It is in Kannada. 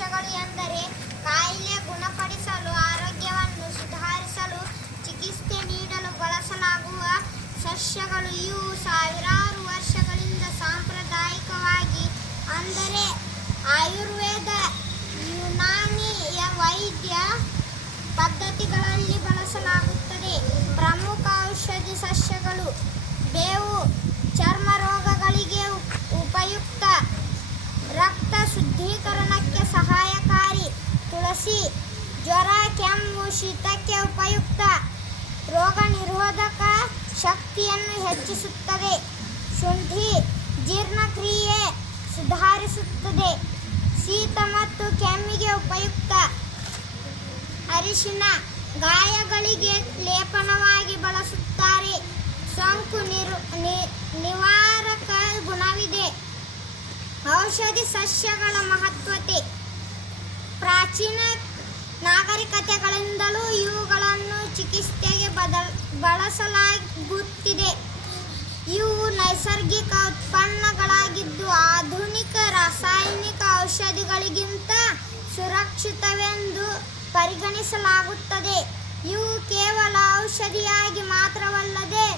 ಸಸ್ಯಗಳು ಎಂದರೆ ಕಾಯಿಲೆ ಗುಣಪಡಿಸಲು, ಆರೋಗ್ಯವನ್ನು ಸುಧಾರಿಸಲು, ಚಿಕಿತ್ಸೆ ನೀಡಲು ಬಳಸಲಾಗುವ ಸಸ್ಯಗಳು. ಇವು ಸಾವಿರಾರು ವರ್ಷಗಳಿಂದ ಸಾಂಪ್ರದಾಯಿಕವಾಗಿ ಅಂದರೆ ಆಯುರ್ವೇದ, ಯುನಾನಿ ವೈದ್ಯ ಪದ್ಧತಿಗಳಲ್ಲಿ ಬಳಸಲಾಗುತ್ತದೆ. ಪ್ರಮುಖ ಔಷಧಿ ಸಸ್ಯಗಳು: ಬೇವು ಚರ್ಮ ರೋಗಗಳಿಗೆ ಉಪಯುಕ್ತ, ರಕ್ತ ಶುದ್ಧೀಕರಣಕ್ಕೆ ಸಹಾಯಕಾರಿ. ತುಳಸಿ ಜ್ವರ, ಕೆಮ್ಮು, ಶೀತಕ್ಕೆ ಉಪಯುಕ್ತ, ರೋಗ ನಿರೋಧಕ ಶಕ್ತಿಯನ್ನು ಹೆಚ್ಚಿಸುತ್ತದೆ. ಶುಂಠಿ ಜೀರ್ಣಕ್ರಿಯೆ ಸುಧಾರಿಸುತ್ತದೆ, ಶೀತ ಮತ್ತು ಕೆಮ್ಮಿಗೆ ಉಪಯುಕ್ತ. ಅರಿಶಿನ ಗಾಯಗಳಿಗೆ ಲೇಪನವಾಗಿ ಬಳಸುತ್ತಾರೆ, ಸೋಂಕು ನಿವಾರಕ ಗುಣವಿದೆ. ಔಷಧಿ ಸಸ್ಯಗಳ ಮಹತ್ವತೆ: ಪ್ರಾಚೀನ ನಾಗರಿಕತೆಗಳಿಂದಲೂ ಇವುಗಳನ್ನು ಚಿಕಿತ್ಸೆಗೆ ಬಳಸಲಾಗುತ್ತಿದೆ. ಇವು ನೈಸರ್ಗಿಕ ಉತ್ಪನ್ನಗಳಾಗಿದ್ದು ಆಧುನಿಕ ರಾಸಾಯನಿಕ ಔಷಧಿಗಳಿಗಿಂತ ಸುರಕ್ಷಿತವೆಂದು ಪರಿಗಣಿಸಲಾಗುತ್ತದೆ. ಇವು ಕೇವಲ ಔಷಧಿಯಾಗಿ ಮಾತ್ರವಲ್ಲದೆ